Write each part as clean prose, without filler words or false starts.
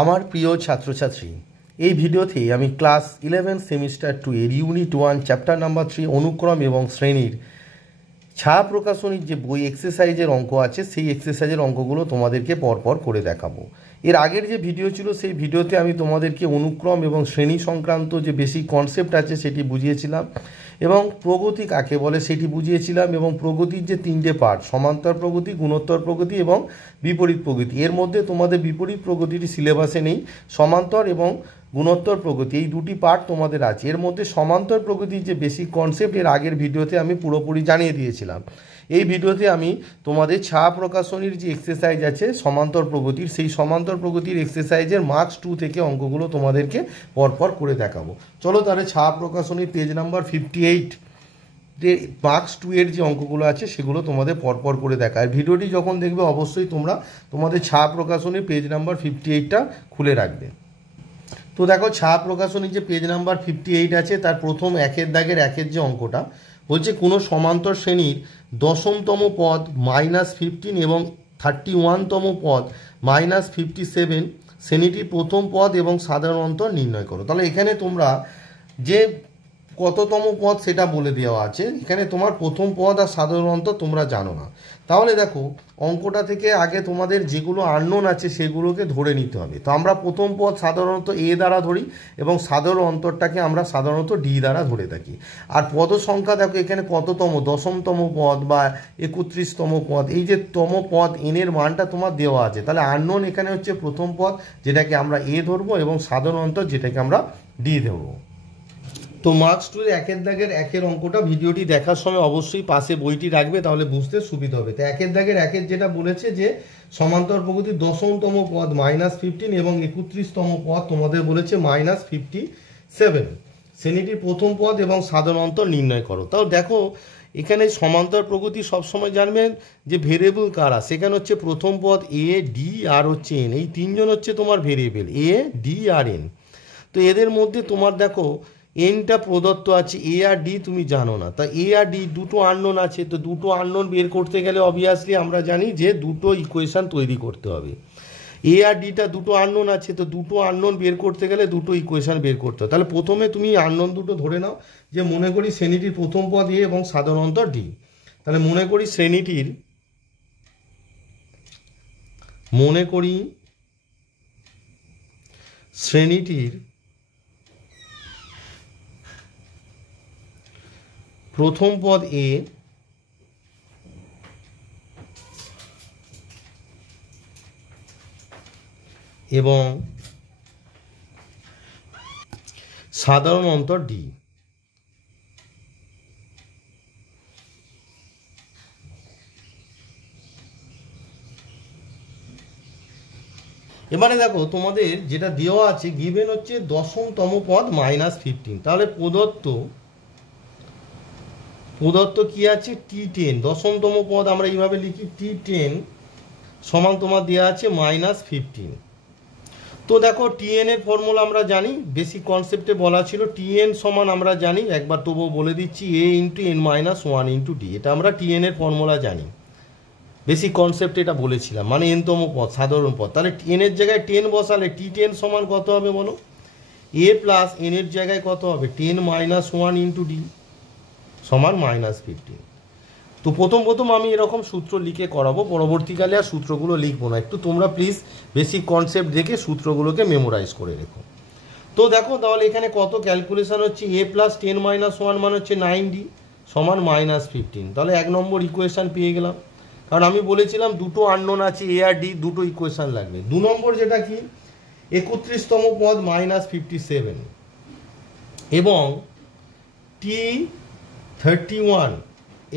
আমার প্রিয় ছাত্রছাত্রী, এই ভিডিওতে আমি ক্লাস 11 সেমিস্টার 2 এর ইউনিট 1 চ্যাপ্টার নাম্বার 3 অনুক্রম এবং শ্রেণীর ছায়া প্রকাশনীর যে বই এক্সারসাইজের অঙ্ক আছে সেই এক্সারসাইজের অঙ্কগুলো তোমাদেরকে পরপর করে দেখাবো। এর আগের যে ভিডিও ছিল সেই ভিডিওতে আমি তোমাদেরকে অনুক্রম এবং শ্রেণী সংক্রান্ত যে বেসিক কনসেপ্ট আছে সেটি বুঝিয়েছিলাম এবং প্রগতি কাকে বলে সেটি বুঝিয়েছিলাম এবং প্রগতির যে তিনটে পার্ট সমান্তর প্রগতি, গুণোত্তর প্রগতি এবং বিপরীত প্রগতি। এর মধ্যে তোমাদের বিপরীত প্রগতিটি সিলেবাসে নেই, সমান্তর এবং গুণোত্তর প্রগতি এই দুটি পার্ট তোমাদের আছে। এর মধ্যে সমান্তর প্রগতির যে বেসিক কনসেপ্ট এর আগের ভিডিওতে আমি পুরোপুরি জানিয়ে দিয়েছিলাম। এই ভিডিওতে আমি তোমাদের ছায়া প্রকাশনীর যে এক্সারসাইজ আছে সমান্তর প্রগতির, সেই সমান্তর প্রগতির এক্সারসাইজের মার্কস 2 থেকে অঙ্কগুলো তোমাদেরকে পরপর করে দেখাবো। চলো তাহলে ছায়া প্রকাশনীর পেজ নাম্বার 58 যে মার্কস 2 এর যে অঙ্কগুলো আছে সেগুলো তোমাদের পরপর করে দেখা। আর ভিডিওটি যখন দেখবে অবশ্যই তোমরা তোমাদের ছায়া প্রকাশনীর পেজ নাম্বার 58টা খুলে রাখবে। তো দেখো ছায়া প্রকাশনীর যে পেজ নাম্বার 58 আছে তার প্রথম একের দাগের একের যে অঙ্কটা বলছে কোনো সমান্তর শ্রেণীর 10তম পদ -15 এবং 31তম পদ -57 শ্রেণীটির প্রথম পদ এবং সাধারণ অন্তর নির্ণয় করো। তাহলে এখানে তোমরা যে কততম পদ সেটা বলে দেওয়া আছে, এখানে তোমার প্রথম পদ আর সাধারণ অন্তর তোমরা জানো না। তাহলে দেখো অঙ্কটা থেকে আগে তোমাদের যেগুলো আননোন আছে সেগুলোকে ধরে নিতে হবে। তো আমরা প্রথম পদ সাধারণত এ দ্বারা ধরি এবং সাধারণ অন্তরটাকে আমরা সাধারণত ডি দ্বারা ধরে থাকি। আর পদ সংখ্যা দেখো এখানে কততম, 10তম পদ বা 31তম পদ, এই যে তম পদ এনের মানটা তোমার দেওয়া আছে। তাহলে আননোন এখানে হচ্ছে প্রথম পদ যেটাকে আমরা এ ধরবো এবং সাধারণ অন্তর যেটাকে আমরা ডি ধরবো। তো মার্কস 2 একের দাগের একের অঙ্কটা ভিডিওটি দেখার সময় অবশ্যই পাশে বইটি রাখবে, তাহলে বুঝতে সুবিধা হবে। তো একের দাগের একের যেটা বলেছে যে সমান্তর প্রগতির 10তম পদ -15 এবং 31তম পদ তোমাদের বলেছে -57 শ্রেণীটির প্রথম পদ এবং সাধারণ অন্তর নির্ণয় করো। তাও দেখো এখানে সমান্তর প্রগতি সবসময় জানবেন যে ভেরিয়েবল কারা, সেখানে হচ্ছে প্রথম পদ এ, ডি আর হচ্ছে এন, এই তিনজন হচ্ছে তোমার ভেরিয়েবল এ, ডি আর এন। তো এদের মধ্যে তোমার দেখো এনটা প্রদত্ত আছে, এ আর ডি তুমি জানো না। তা এ আর ডি দুটো আননোন আছে, তো দুটো আননোন বের করতে গেলে অবভিয়াসলি আমরা জানি যে দুটো ইকুয়েশান তৈরি করতে হবে। এ আর ডিটা দুটো আননোন আছে, তো দুটো আননোন বের করতে গেলে দুটো ইকুয়েশান বের করতে হবে। তাহলে প্রথমে তুমি আননোন দুটো ধরে নাও, যে মনে করি শ্রেণীটির প্রথম পদ এ এবং সাধারণ অন্তর ডি। তাহলে মনে করি শ্রেণীটির প্রথম পদ এ এবং সাধারণ অন্তর ডি। এবারে দেখো তোমাদের যেটা দেওয়া আছে গিভেন হচ্ছে 10তম পদ -15। তাহলে প্রদত্ত কি আছে T10, 10তম পদ আমরা এইভাবে লিখি T10 সমান তোমার দেওয়া আছে -15। তো দেখো টিএন এর ফর্মুলা আমরা জানি, বেসিক কনসেপ্টে বলা ছিল টিএন সমান আমরা জানি, একবার তবুও বলে দিচ্ছি এ ইন্টু এন -1 ইন্টু ডি। এটা আমরা টিএন এর ফর্মুলা জানি, বেসিক কনসেপ্টে এটা বলেছিলাম, মানে এনতম পদ সাধারণ পদ। তাহলে এন এর জায়গায় 10 বসালে T10 সমান কত হবে বলো, এ প্লাস এন এর জায়গায় কত হবে 10 -1 ইন্টু ডি সমান -15। তো প্রথম আমি এরকম সূত্র লিখে করাবো, পরবর্তীকালে আর সূত্রগুলো লিখবো না। একটু তোমরা প্লিজ বেসিক কনসেপ্ট দেখে সূত্রগুলোকে মেমোরাইজ করে রেখো। তো দেখো তাহলে এখানে কত ক্যালকুলেশন হচ্ছে, এ প্লাস 10 -1 মানে হচ্ছে 9d সমান -15। তাহলে 1 নম্বর ইকুয়েশান পেয়ে গেলাম, কারণ আমি বলেছিলাম দুটো আননোন আছে এ আর ডি, দুটো ইকুয়েশান লাগবে। 2 নম্বর যেটা কি 31তম পদ -57 এবং T31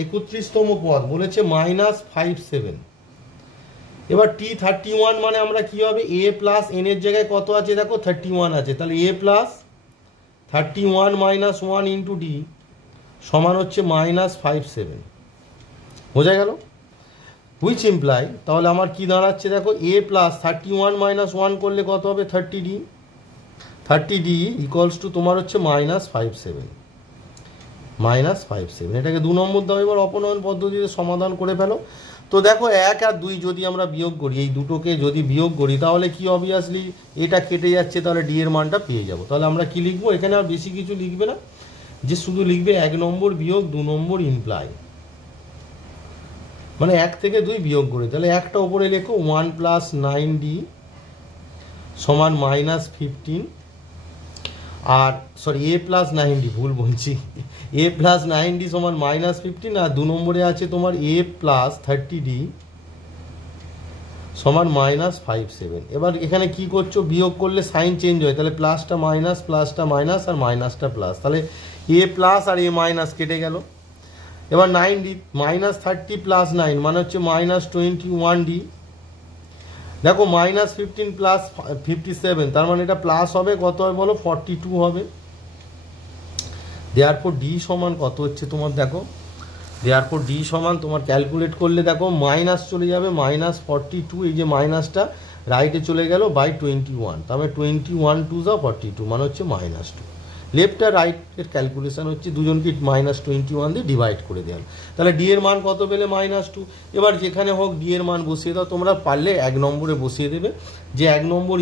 31তম পদ বলেছে -57। এবার T31 মানে আমরা কি হবে, এ প্লাস এন এর জায়গায় কত আছে দেখো 31 আছে, তাহলে এ প্লাস 31 -1 ইন্টু ডি সমান হচ্ছে -57। বোঝা গেল, হুইচ ইমপ্লাই তাহলে আমার কি দাঁড়াচ্ছে দেখো এ প্লাস 31 -1 করলে কত হবে 30d ইকুয়ালস টু তোমার হচ্ছে -57। -57 এটাকে 2 নম্বর দাও। এবার অপনয়ন পদ্ধতিতে সমাধান করে ফেলো। তো দেখো 1 আর 2 যদি আমরা বিয়োগ করি, এই দুটোকে যদি বিয়োগ করি তাহলে কি অবভিয়াসলি এটা কেটে যাচ্ছে, তাহলে ডি এর মানটা পেয়ে যাবো। তাহলে আমরা কি লিখবো, এখানে আর বেশি কিছু লিখবে না, যে শুধু লিখবে 1 নম্বর বিয়োগ 2 নম্বর ইমপ্লাই, মানে 1 থেকে 2 বিয়োগ করে। তাহলে একটা উপরে লেখো 1 + 9D সমান -15, আর সরি a + 9D, ভুল বলছি, a + 9D সমান -15, আর 2 নম্বরে আছে তোমার a + 30D সমান -57। এবার এখানে কি করছো, বিয়োগ করলে সাইন চেঞ্জ হয়, তাহলে প্লাসটা মাইনাস, প্লাসটা মাইনাস, আর মাইনাসটা প্লাস, তাহলে a প্লাস আর a মাইনাস কেটে গেল। এবার 9D -30 + 9 মানে হচ্ছে -21D। দেখো -15 + 57, তার মানে এটা প্লাস হবে, কত হবে বলো, 42 হবে। দেয়ারফর ডি সমান কত হচ্ছে তোমার, দেখো দেয়ারফর ডি সমান তোমার ক্যালকুলেট করলে দেখো মাইনাস চলে যাবে, -42, এই যে মাইনাসটা রাইটে চলে গেল বাই 21, তার মানে 21 2 যা 42, মানে হচ্ছে -2। লেফট আর রাইটের ক্যালকুলেশন হচ্ছে দুজনকে -21 দিয়ে ডিভাইড করে দেওয়া। তাহলে ডি এর মান কত পেলে, -2। এবার যেখানে হোক ডি এর মান বসিয়ে দাও, তোমরা পারলে 1 নম্বরে বসিয়ে দেবে, যে 1 নম্বর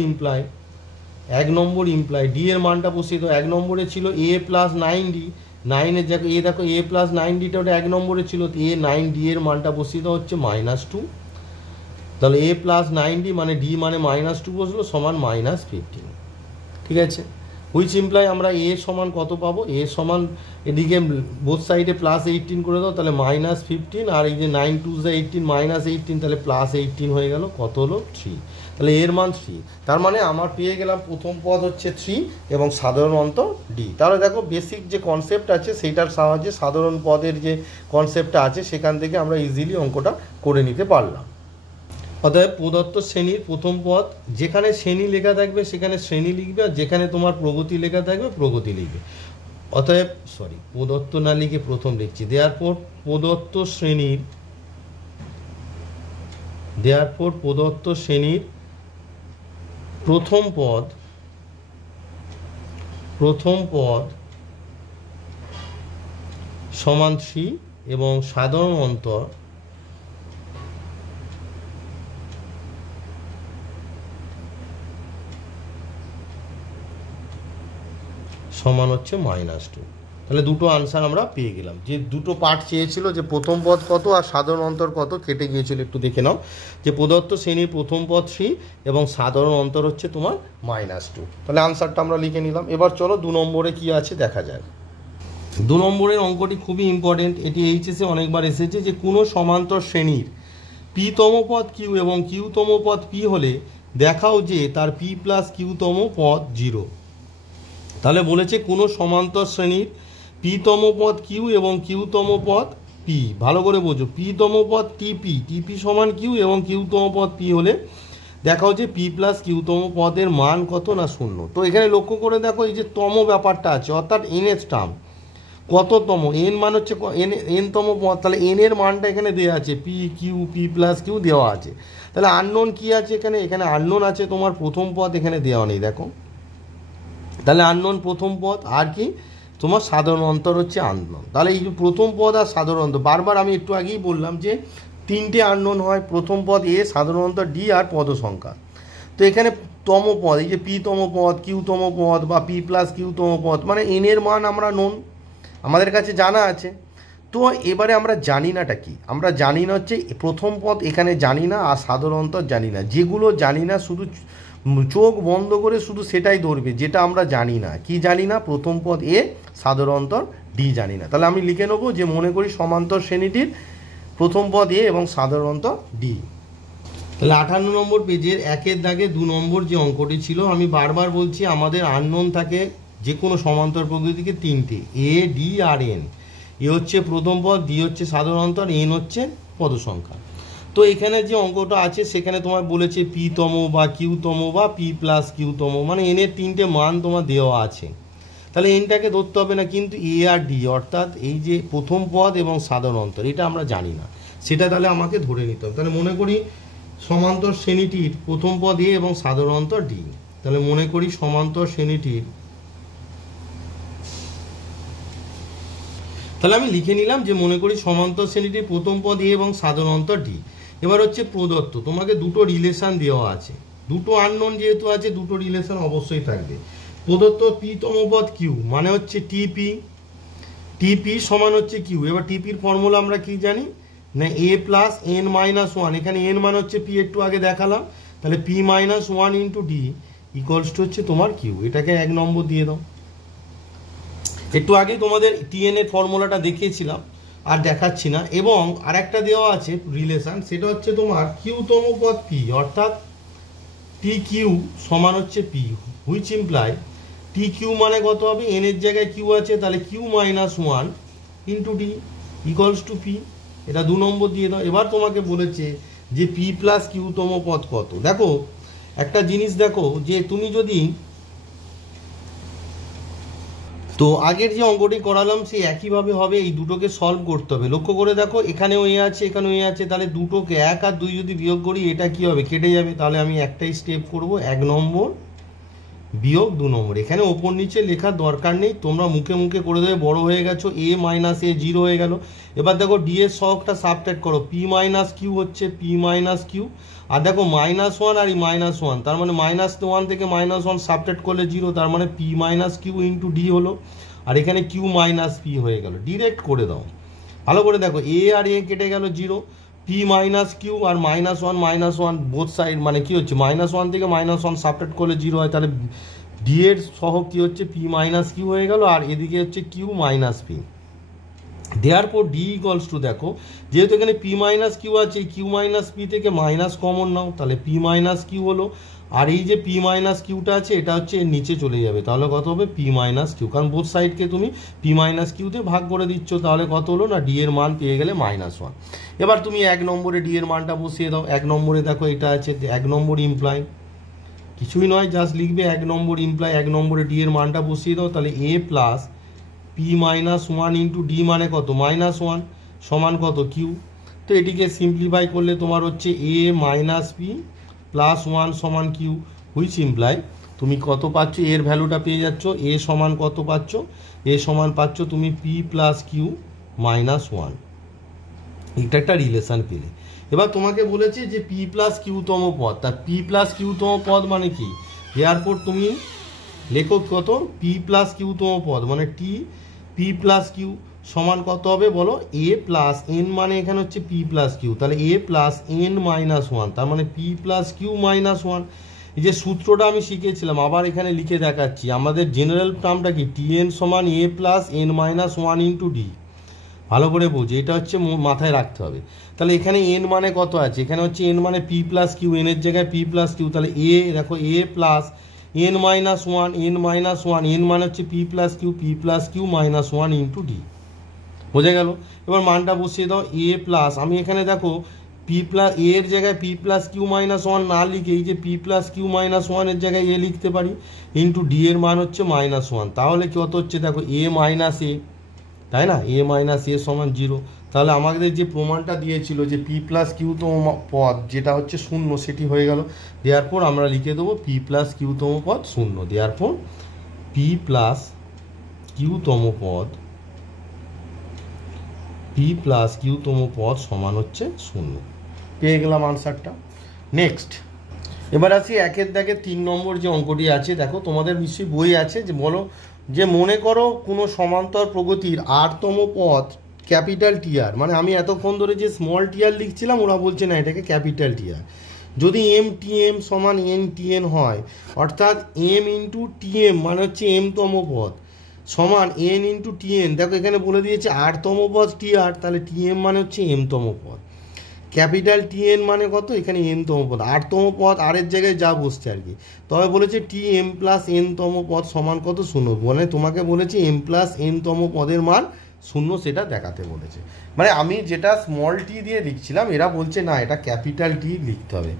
ইমপ্লাই ডি এর মানটা বসিয়ে দাও। 1 নম্বরে ছিল a + 9D, 9-এর দেখো a + 9Dটা ওটা 1 নম্বরে ছিল, তো a 9D এর মানটা বসিয়ে দাও হচ্ছে -2। তাহলে a + 9D মানে d মানে -2 বসলো, সমান -15, ঠিক আছে। হুইচ ইমপ্লাই আমরা a সমান কত পাবো, a সমান এদিকে বোথ সাইডে +18 করে দাও, তাহলে -15, আর এই যে 9 2 18 -18, তাহলে +18 হয়ে গেল, কত হলো 3, তাহলে এর মান 3। তার মানে আমার পেয়ে গেলাম প্রথম পদ হচ্ছে 3 এবং সাধারণ অন্তর ডি। তাহলে দেখো বেসিক যে কনসেপ্ট আছে সেইটার সাহায্যে সাধারণ পদের যে কনসেপ্টটা আছে সেখান থেকে আমরা ইজিলি অঙ্কটা করে নিতে পারলাম। অতএব প্রদত্ত শ্রেণীর প্রথম পদ, যেখানে শ্রেণী লেখা থাকবে সেখানে শ্রেণী লিখবে, আর যেখানে তোমার প্রগতি লেখা থাকবে প্রগতি লিখবে। অতএব প্রদত্ত না লিখে প্রথম লিখছি, দেয়ারফর প্রদত্ত শ্রেণীর প্রথম পদ সমান 3 এবং সাধারণ অন্তর সমান হচ্ছে -2। তাহলে দুটো আনসার আমরা পেয়ে গেলাম। যে দুটো পার্ট চেয়েছিল, যে প্রথম পদ কত আর সাধারণ অন্তর কত, কেটে গিয়েছিল, একটু দেখে নাও। যে প্রদত্ত শ্রেণীর প্রথম পদ 3 এবং সাধারণ অন্তর হচ্ছে তোমার -2। তাহলে আনসারটা আমরা লিখে নিলাম। এবার চলো 2 নম্বরে কি আছে দেখা যায়। 2 নম্বরের অঙ্কটি খুবই ইম্পর্টেন্ট, এটি এইচএসে অনেকবার এসেছে, যে কোনো সমান্তর শ্রেণীর p-তম পদ q এবং q-তম পদ p হলে দেখাও যে তার p + q-তম পদ 0। তাহলে বলেছে কোনো সমান্তর শ্রেণীর p-তম পদ q এবং q-তম পদ p, ভালো করে বোঝো, p-তম পদ tp সমান q এবং q-তম পদ p হলে দেখাও যে p + q-তম পদের মান কত না 0। তো এখানে লক্ষ্য করে দেখো, এই যে তম ব্যাপারটা আছে, অর্থাৎ nth টার্ম, কততম, n মান হচ্ছে n-তম পদ, তাহলে n এর মানটা এখানে দেওয়া আছে, p + q দেওয়া আছে। তাহলে আননোন কি আছে, এখানে আননোন আছে তোমার প্রথম পদ, এখানে দেওয়া নেই, দেখো। তাহলে আননোন প্রথম পদ, আর কি তোমার সাধারণ অন্তর হচ্ছে আননোন। তাহলে এই যে প্রথম পদ আর সাধারণ অন্তর, বারবার আমি একটু আগেই বললাম যে 3টে আননোন হয়, প্রথম পদ a, সাধারণ অন্তর d, আর পদ সংখ্যা। তো এখানে তম পদ, এই যে p-তম পদ, q-তম পদ বা p + q-তম পদ, মানে n এর মান আমরা নোন, আমাদের কাছে জানা আছে। তো এবারে আমরা জানি নাটা কি, আমরা জানি না হচ্ছে প্রথম পদ এখানে জানি না, আর সাধারণ অন্তর জানি না। যেগুলো জানি না শুধু চোখ বন্ধ করে শুধু সেটাই ধরবে, যেটা আমরা জানি না। কি জানি না, প্রথম পদ এ, সাধারণ অন্তর ডি জানি না। তাহলে আমি লিখে নেবো যে মনে করি সমান্তর শ্রেণীটির প্রথম পদ এ এবং সাধারণ অন্তর ডি। তাহলে 58 নম্বর পেজের 1-এর দাগে 2 নম্বর যে অঙ্কটি ছিল, আমি বারবার বলছি আমাদের আননোন থাকে যে কোনো সমান্তর প্রকৃতিকে 3টে, এ, ডি আর এন। এ হচ্ছে প্রথম পদ, ডি হচ্ছে সাধারণ অন্তর, এন হচ্ছে পদ সংখ্যা। তো এখানে যে অঙ্কটা আছে সেখানে তোমার বলেছে p-তম বা q-তম বা p + q-তম, মানে n এর 3টে মান তোমার দেওয়া আছে। তাহলে এনটাকে ধরতে হবে না, কিন্তু এ আর ডি, অর্থাৎ এই যে প্রথম পদ এবং সাধারণ অন্তর, এটা আমরা জানি না, সেটা তাহলে আমাকে ধরে নিতে হবে। তাহলে মনে করি সমান্তর শ্রেণীটির প্রথম পদ এ এবং সাধারণ অন্তর ডি। তাহলে মনে করি সমান্তর শ্রেণীটির, তাহলে আমি লিখে নিলাম যে মনে করি সমান্তর শ্রেণীটির প্রথম পদ এ এবং সাধারণ অন্তর ডি। এবার হচ্ছে প্রদত্ত, তোমাকে দুটো রিলেশন দেওয়া আছে, দুটো আননোন যেহেতু আছে দুটো রিলেশন অবশ্যই থাকবে। প্রদত্ত পি তম পদ কিউ মানে হচ্ছে টিপি, টিপি সমান হচ্ছে কিউ। এবার টিপির ফর্মুলা আমরা কি জানি না a plus N minus one, এখানে এন মানে হচ্ছে পি, একটু আগে দেখালাম, তাহলে p minus one into D equals two হচ্ছে তোমার কিউ। এটাকে 1 নম্বর দিয়ে দাও। একটু আগে তোমাদের টিএন এর ফর্মুলাটা দেখিয়েছিলাম, আর দেখাচ্ছি না। এবং আরেকটা দেওয়া আছে রিলেশন, সেটা হচ্ছে তোমার কিউ তম পদ পি, অর্থাৎ টি কিউ সমান হচ্ছে P, which imply T Q মানে কত হবে, এন এর জায়গায় কিউ আছে, তাহলে Q minus one into D equals to P. এটা 2 নম্বর দিয়ে দাও। এবার তোমাকে বলেছে যে পি প্লাস কিউ তম পদ কত। দেখো একটা জিনিস দেখো, যে তুমি যদি তো আগের যে অঙ্কটি করালাম সেই একইভাবে হবে, এই দুটোকে সলভ করতে হবে। লক্ষ্য করে দেখো, এখানেও এ আছে এখানেও এ আছে, তাহলে দুটোকে 1 আর 2 যদি বিয়োগ করি এটা কি হবে, কেটে যাবে। তাহলে আমি একটাই স্টেপ করব, 1 নম্বর বিয়োগ 2 নম্বর। এখানে ওপর নিচে লেখার দরকার নেই, তোমরা মুখে মুখে করে দেবে, বড় হয়ে গেছো। এ মাইনাস এ 0 হয়ে গেল। এবার দেখো ডি এর সহগটা সাবট্রাক্ট করো, পি মাইনাস কিউ হচ্ছে পি মাইনাস কিউ, আর দেখো -1 আর এই -1, তার মানে -1 থেকে -1 সাবট্রাক্ট করলে 0, তার মানে P minus Q into D হলো। আর এখানে কিউ মাইনাস পি হয়ে গেল। ডিরেক্ট করে দাও, ভালো করে দেখো, এ আর এ কেটে গেল 0, P minus Q R -1 both side মানে কি হচ্ছে, -1 থেকে -1 সাবট্রাক্ট করলে 0 হয়, তাহলে ডি এর সহগ কি হচ্ছে পি মাইনাস কিউ হয়ে গেল, আর এদিকে হচ্ছে কিউ মাইনাস পি। দেয়ারপর ডি ইকুয়ালস টু, দেখো যেহেতু এখানে পি মাইনাস কিউ আছে, এই কিউ মাইনাস পি থেকে মাইনাস কমন নাও, তাহলে পি মাইনাস কিউ হলো। আর এই যে পি মাইনাস কিউটা আছে এটা হচ্ছে এর নিচে চলে যাবে, তাহলে কত হবে পি মাইনাস কিউ, কারণ বোথ সাইডকে তুমি পি মাইনাস কিউতে ভাগ করে দিচ্ছ। তাহলে কত হলো না, ডি এর মান পেয়ে গেলে -1। এবার তুমি 1 নম্বরে ডি এর মানটা বসিয়ে দাও। 1 নম্বরে দেখো এটা আছে, 1 নম্বর ইমপ্লাই কিছুই নয়, জাস্ট লিখবে 1 নম্বর ইমপ্লাই, 1 নম্বরে ডি এর মানটা বসিয়ে দাও। তাহলে এ plus p minus one into d মানে কত, -1 সমান কত কিউ। তো এটিকে সিম্পলিফাই করলে তোমার হচ্ছে এ মাইনাস পি প্লাস 1 সমান কিউ, হুইচ ইমপ্লাই তুমি কত পাচ্ছ, এর ভ্যালুটা পেয়ে যাচ্ছ। এ সমান কত পাচ্ছ, এ সমান পাচ্ছ তুমি পি প্লাস কিউ -1। এটা একটা রিলেশন পেলে। এবার তোমাকে বলেছে যে পি প্লাস কিউ তম পদ, তা পি প্লাস কিউ তম পদ মানে কি, এরপর তুমি লেখো কত, পি প্লাস কিউ তম পদ মানে টি পি প্লাস কিউ সমান কত হবে বলো, এ প্লাস এন মানে এখানে হচ্ছে পি প্লাস কিউ, তাহলে এ প্লাস এন -1, তার মানে পি প্লাস কিউ -1। এই যে সূত্রটা আমি শিখেছিলাম আবার এখানে লিখে দেখাচ্ছি, আমাদের জেনারেল টার্মটা কি, টিএন সমান এ প্লাস এন -1 ইন্টু ডি। ভালো করে বুঝি, এটা হচ্ছে মাথায় রাখতে হবে। তাহলে এখানে এন মানে কত আছে, এখানে হচ্ছে এন মানে পি প্লাস কিউ, এন এর জায়গায় পি প্লাস কিউ, তাহলে এ দেখো এ প্লাস এন -1, এন মানে হচ্ছে P plus Q -1 into D. বোঝা গেল। এবার মানটা বসিয়ে দাও, এ প্লাস, আমি এখানে দেখো পি প্লাস এ এর জায়গায় পি প্লাস কিউ -1 না লিখে এই যে পি প্লাস কিউ -1 এর জায়গায় এ লিখতে পারি, ইন্টু ডি এর মান হচ্ছে -1। তাহলে কত হচ্ছে দেখো এ মাইনাস এ, তাই না, এ মাইনাস এ সমান 0। তাহলে আমাদের যে প্রমাণটা দিয়েছিল যে পি প্লাস কিউতম পদ যেটা হচ্ছে 0 সেটি হয়ে গেল। দেওয়ার পর আমরা লিখে দেবো পি প্লাস কিউতম পদ 0। দেওয়ার পর পি প্লাস কিউতম পদ সমান হচ্ছে 0। পেয়ে গেলাম আনসারটা। নেক্সট এবার আসি 1-এর দাগে 3 নম্বর যে অঙ্কটি আছে। দেখো তোমাদের নিশ্চয়ই বই আছে, যে বলো যে মনে করো কোনো সমান্তর প্রগতির r-তম পদ ক্যাপিটাল টিআর, মানে আমি এতক্ষণ ধরে যে স্মল টিআর লিখছিলাম ওরা বলছে না এটাকে ক্যাপিটাল টিআর, যদি এম টি এম সমান এন টি এন হয়, অর্থাৎ এম ইন্টু টি এম মানে হচ্ছে এম-তম পদ সমান এন ইন্টু টি এন। দেখো এখানে বলে দিয়েছে r-তম পদ টিআর, তাহলে টি এম মানে হচ্ছে এম-তম পদ, ক্যাপিটাল টি এন মানে কত, এখানে এন-তম পদ, r-তম পদ আর এর জায়গায় যা বসছে আর কি। তবে বলেছে টি এম প্লাস এন-তম পদ সমান কত 0, মানে তোমাকে বলেছে এম প্লাস এন-তম পদের মান 0 সেটা দেখাতে বলেছে। মানে আমি যেটা স্মল টি দিয়ে লিখছিলাম এরা বলছে না এটা ক্যাপিটাল টি লিখতে হবে,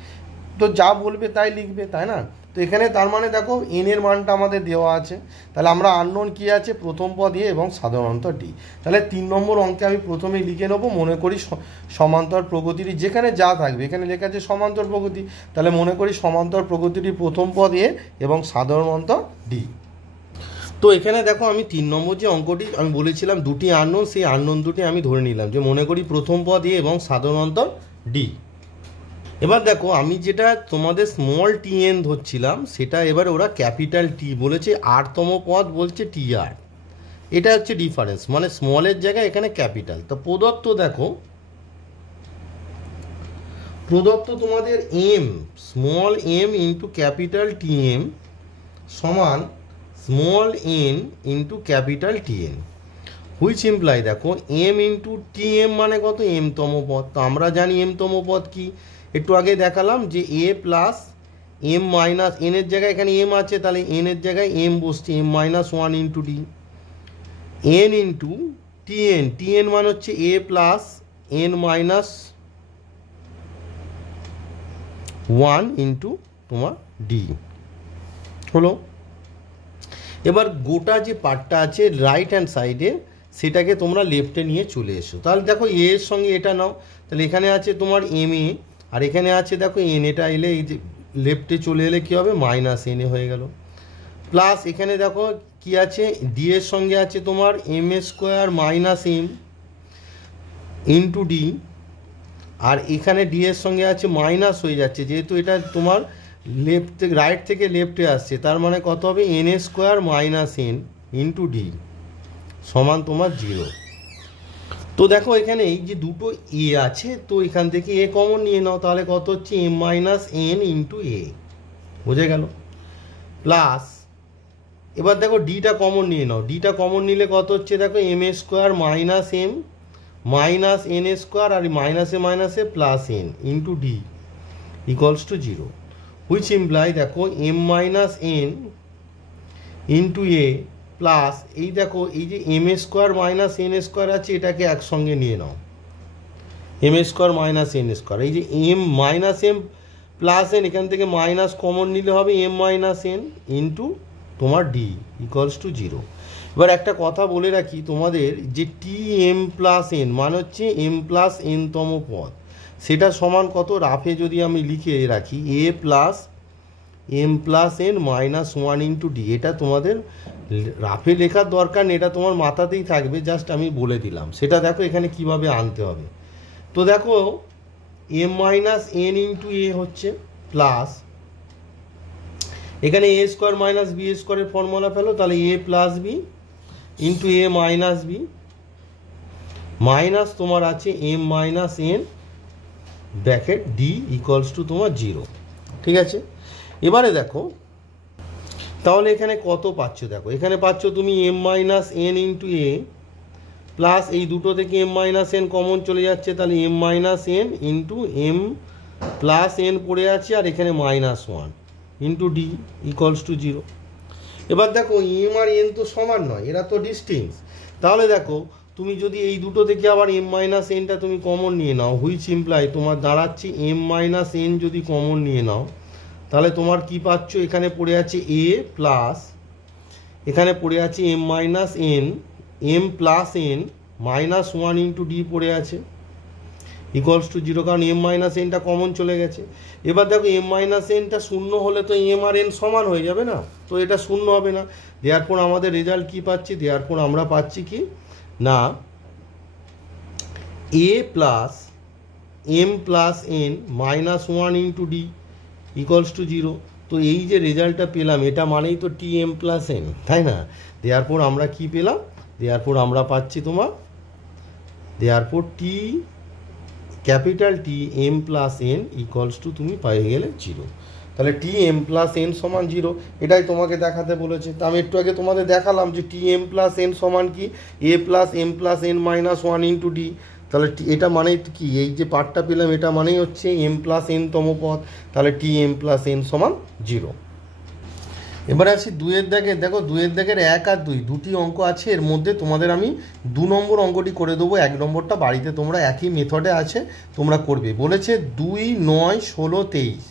তো যা বলবে তাই লিখবে, তাই না। তো এখানে তার মানে দেখো এন এর মানটা আমাদের দেওয়া আছে, তাহলে আমরা আননোন কি আছে, প্রথম পদ এ এবং সাধারণত ডি। তাহলে 3 নম্বর অঙ্কে আমি প্রথমেই লিখে নেবো, মনে করি সমান্তর প্রগতির, যেখানে যা থাকবে এখানে লেখা আছে সমান্তর প্রগতি, তাহলে মনে করি সমান্তর প্রগতির প্রথম পদ এ এবং সাধারণত ডি। তো এখানে দেখো আমি 3 নম্বর যে অঙ্কটি আমি বলেছিলাম দুটি আননোন, সেই আননোন দুটি আমি ধরে নিলাম, যে মনে করি প্রথম পদ এ এবং সাধারণত ডি। এবার দেখো আমি যেটা তোমাদের স্মল টি এন ধরছিলাম সেটা এবার ওরা ক্যাপিটাল টি বলেছে, আরতম পদ বলছে টি আর। এটা হচ্ছে ডিফারেন্স, মানে স্মলের জায়গায় এখানে ক্যাপিটাল। তো প্রদত্ত দেখো, প্রদত্ত তোমাদের m, small m into capital t m সমান small n into capital t n, which imply দেখো এম ইন্টু টি এম মানে কত, এম তম পদ। তো আমরা জানি এম তম পদ কি, একটু আগে দেখালাম যে এ প্লাস এম মাইনাস এনের জায়গায় এখানে এম আছে, তাহলে এনের জায়গায় এম বসছে, m minus one into d, n into t n, t n মানে হচ্ছে a plus N minus one into তোমার ডি হলো। এবার গোটা যে পার্টটা আছে রাইট হ্যান্ড সাইডে সেটাকে তোমরা লেফটে নিয়ে চলে এসো। তাহলে দেখো এ এর সঙ্গে এটা নাও, তাহলে এখানে আছে তোমার এম এ, আর এখানে আছে দেখো এন, এটা এলে এই যে লেফটে চলে এলে কী হবে, মাইনাস এন এ হয়ে গেল। প্লাস এখানে দেখো কি আছে, ডি এর সঙ্গে আছে তোমার m a square minus m into d, আর এখানে ডি এর সঙ্গে আছে মাইনাস হয়ে যাচ্ছে, যেহেতু এটা তোমার লেফট থেকে রাইট থেকে লেফটে আসছে, তার মানে কত হবে, N a square minus N into D সমান তোমার 0। তো দেখো এখানে এই যে দুটো এ আছে, তো এখান থেকে এ কমন নিয়ে নাও, তাহলে কত হচ্ছে, এম মাইনাস এন ইন্টু এ, বুঝে গেল। প্লাস এবার দেখো ডিটা কমন নিয়ে নাও, ডিটা কমন নিলে কত হচ্ছে, দেখো m a square minus m minus n a square, আর মাইনাসে plus n into D equals to 0, which imply দেখো M minus N into a plus এই দেখো এই যে m a square minus n square আছে, এটাকে একসঙ্গে নিয়ে নাও, m a square minus n square, এই যে m minus m plus n, এখান থেকে মাইনাস কমন নিলে হবে এম মাইনাস এন ইন্টু তোমার ডি ইকুয়ালস টু 0। এবার একটা কথা বলে রাখি তোমাদের, যে টি এম প্লাস এন মানে হচ্ছে এম প্লাস এন তম পদ, সেটা সমান কত, রাফে যদি আমি লিখে রাখি a plus m plus N minus one into d, এটা তোমাদের রাফে লেখার দরকার নেই, এটা তোমার মাথাতেই থাকবে, জাস্ট আমি বলে দিলাম। সেটা দেখো এখানে কিভাবে আনতে হবে। তো দেখো M minus N into A হচ্ছে প্লাস, এখানে এ স্কোয়ার মাইনাস বি স্কোয়ারের ফর্মুলা ফেলো, তাহলে এ plus B into A minus B minus তোমার আছে M minus N bracket D equals to তোমার 0, ঠিক আছে। এবারে দেখো তাহলে এখানে কত পাচ্ছ, দেখো এখানে পাচ্ছ তুমি M minus N into a plus এই দুটো থেকে এম মাইনাস এন কমন চলে যাচ্ছে, তাহলে M minus N into M plus N পড়ে আছে, আর এখানে minus one into D equals to 0। এবার দেখো এম আর এন তো সমান নয়, এরা তো ডিস্টিংস, তাহলে দেখো তুমি যদি এই দুটো থেকে আবার এম মাইনাস এনটা তুমি কমন নিয়ে নাও, হুইচ ইমপ্লাই তোমার দাঁড়াচ্ছে এম মাইনাস এন যদি কমন নিয়ে নাও, তাহলে তোমার কি পাচ্ছ, এখানে পড়ে আছে এ প্লাস এখানে পড়ে আছে M minus N M plus N minus one into D পড়ে আছে ইকুয়ালস টু 0, কারণ এম মাইনাস এনটা কমন চলে গেছে। এবার দেখো এম মাইনাস এনটা শূন্য হলে তো এম আর এন সমান হয়ে যাবে না, তো এটা শূন্য হবে না, দেয়ারপর আমাদের রেজাল্ট কি পাচ্ছি, দেয়ারপর আমরা পাচ্ছি কি না a plus m plus N minus one into D equals to 0। তো এই যে রেজাল্টটা পেলাম, এটা মানেই তো টি এম প্লাস এন, তাই না। দেয়ারপর আমরা কি পেলাম, দেয়ারপর আমরা পাচ্ছি তোমার দেয়ারপর t capital t m plus n equals to তুমি পেয়ে গেলে 0, তাহলে টি এম প্লাস এন সমান 0, এটাই তোমাকে দেখাতে বলেছে। তো আমি একটু আগে তোমাদের দেখালাম যে টি এম প্লাস এন সমান কি, a plus m plus N minus one into d, তাহলে এটা মানেই কি, এই যে পার্টটা পেলাম এটা মানেই হচ্ছে এম প্লাস এন তম পদ, তাহলে টি এম প্লাস এন সমান 0। এবারে আসি দুইয়ের দাগে, দেখো দুইয়ের দাগের 1 আর 2 দুটি অঙ্ক আছে, এর মধ্যে তোমাদের আমি 2 নম্বর অঙ্কটি করে দেবো, 1 নম্বরটা বাড়িতে তোমরা একই মেথডে আছে তোমরা করবে। বলেছে 2, 9, 16, 23।